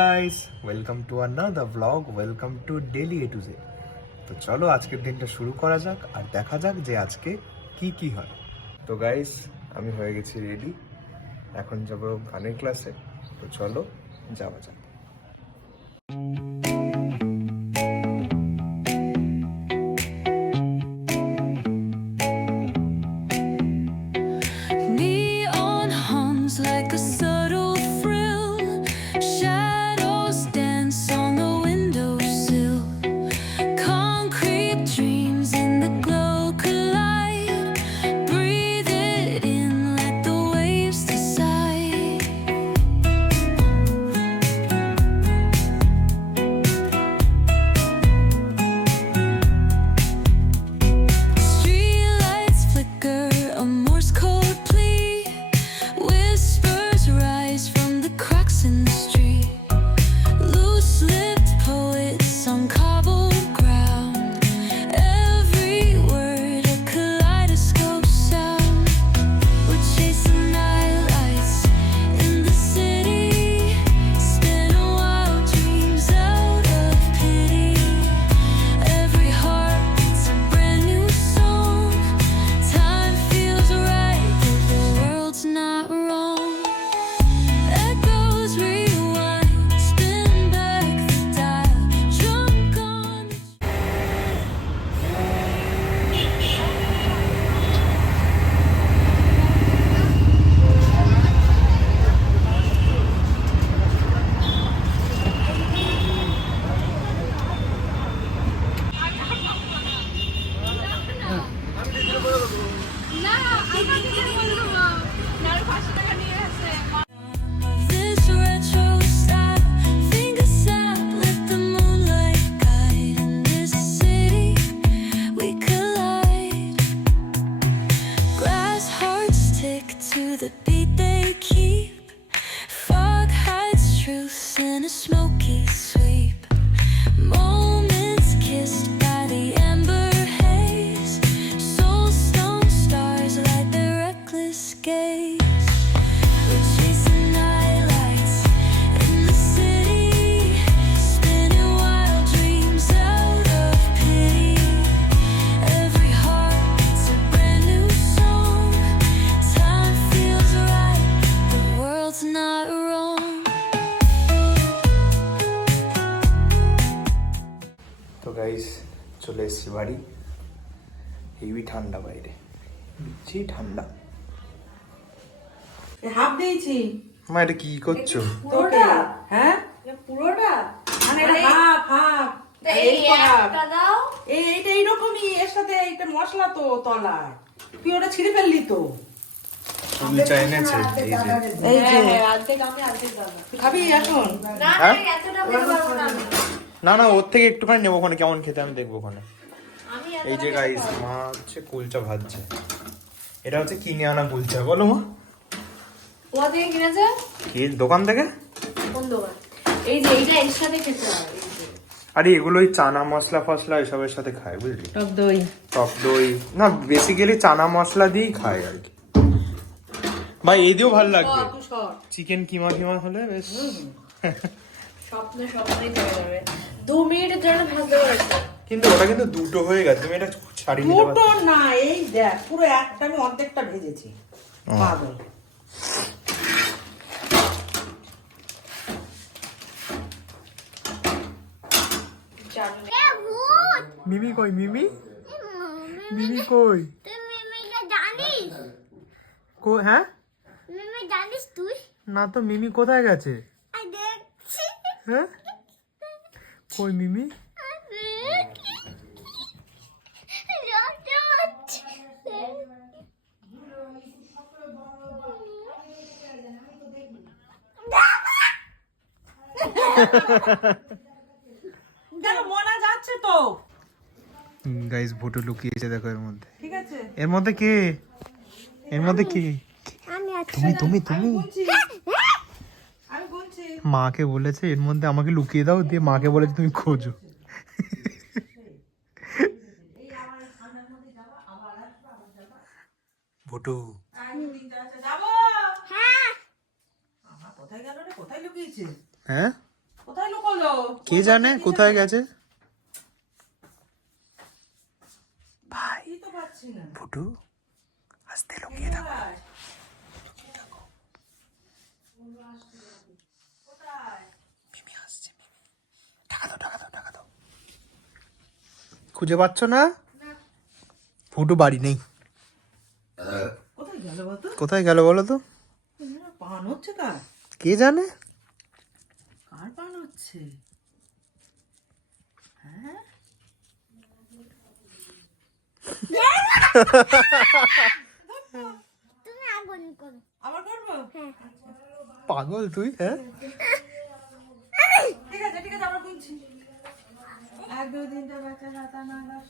Guys, welcome to another blog, welcome to daily A to Z. তো চলো আজকের দিনটা শুরু করা যাক আর দেখা যাক যে আজকে কি কি হয়। তো গাইস, আমি হয়ে গেছি রেডি, এখন যাবো গানের ক্লাসে। তো চলো যাওয়া যাক। Neon hums like a subtle thrill. Shadows dance on the windowsill. Concrete dreams in the glow collide. Breathe it in, let the waves decide. Streetlights flicker, a Morse code plea. Whispers rise from the cracks in the street. Loose-lipped poets on cobbled ground. Every word a kaleidoscope sound. We're chasing nightlights in the city, spinning wild dreams out of pity. Every heart beats a brand new song. Time feels right, but the world's not wrong. Echoes rewind, spin back the dial. Drunk on the this retro style, finger sap, let the moonlight guide. In this city, we collide. Glass hearts stick to the beat they keep. Fog hides truth in a smoky sweep. Moments kissed by the amber haze. Soulstone stars light their reckless gaze. We're chasing nightlights in the city, spinning wild dreams out of pity. Every heart beats a brand new song. Time feels right, the world's not wrong. তো guys, চলে এসেছি বাড়ি। Heavy ঠান্ডা বাইরে, বিচ্ছি ঠান্ডা। Half দিয়েছি মা এটা কি করছো? তোকে হ্যাঁ পুরোটা মানে হাফ হাফ এই একটা দাও। এইটা এইরকমই এর সাথে এইটা মশলা তো তলায় তুই ওটা ছিঁড়ে ফেললি তো কুলচা এনেছে এই যে। এই যে অর্ধেক আমি অর্ধেক দাদা। তুই খাবি এখন না হ্যাঁ? এতটা খেতে পারবো না আমি। না না, ওর থেকে একটুখানি নেবো, ওখানে কেমন খেতে আমি দেখবো ওখানে। আমি এই যে গাইস, মা হচ্ছে কুলচা ভাজছে। এটা হচ্ছে কিনে আনা কুলচা, বলো মা। কোথা থেকে কিনেছে? কি দোকান থেকে? কোন দোকান? এই যে এইটা এর সাথে খেতে হয় এই যে। আরে এগুলোই চানা মশলা ফসলা এসবের সাথে খায়, বুঝলি? টক দই টক দই না, বেসিক্যালি চানা মশলা দিয়েই খায় আর কি। ভাই এই দিয়েও ভালো লাগবে, তুই সর চিকেন কিমা কিমা হলে বেশ। স্বপ্নই থেকে যাবে। 2 মিনিটের জন্য ভাজতে পারছো। কিন্তু ওটা কিন্তু দুটো হয়ে গেছে, তুমি এটা ছাড়িয়ে নিতে দুটো পারো। না এই দেখ পুরো একটা আমি অর্ধেকটা ভেজেছি পাগল জানি মিমি কই? মিমি মিমি কই? তুই মিমিকে জানিস? হ্যাঁ মিমি জানিস তুই? না তো, মিমি কোথায় গেছে? আই দেখছি। হ্যাঁ কই মিমি? রক্ত হচ্ছে। কেন মনে যাচ্ছে তো গাইস, ভুটু লুকিয়েছে দেখো এর মধ্যে। ঠিক আছে এর মধ্যে কে? এর মধ্যে কে? আমি আছি। তুমি তুমি আমি বলছি মাকে বলেছে এর মধ্যে আমাকে লুকিয়ে দাও, দিয়ে মাকে বলেছে তুমি খোঁজো। ভুটু যাবো হ্যাঁ কোথায় গেল রে কোথায় লুকিয়েছে হ্যাঁ হলো? কে জানে কোথায় গেছে? বুঝতেই তো পারছি না। ফুটু আসতে লুকিয়ে থাকো। কোথায়? মিমি আসছে, মিমি। টাকা দাও, টাকা দাও, টাকা দাও। খুঁজে পাচ্ছ না? ফুটু বাড়ি নেই। কোথায় গেল বলতো? কোথায় গেল বলো তো? পান হচ্ছে কার? কে জানে? কার পান হচ্ছে? হ্যাঁ? তুমি আগুন করো। আবার করবো? পাগল তুই, হ্যাঁ? ঠিক আছে ঠিক আছে, আবার গুনছি। 1 2 3 4 5 6 7 8 9 10।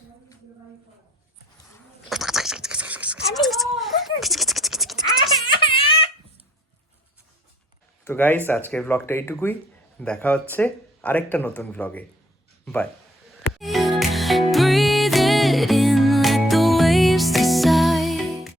তো গাইস, আজকের ব্লগটা এইটুকুই। দেখা হচ্ছে আরেকটা নতুন ব্লগে। বাই।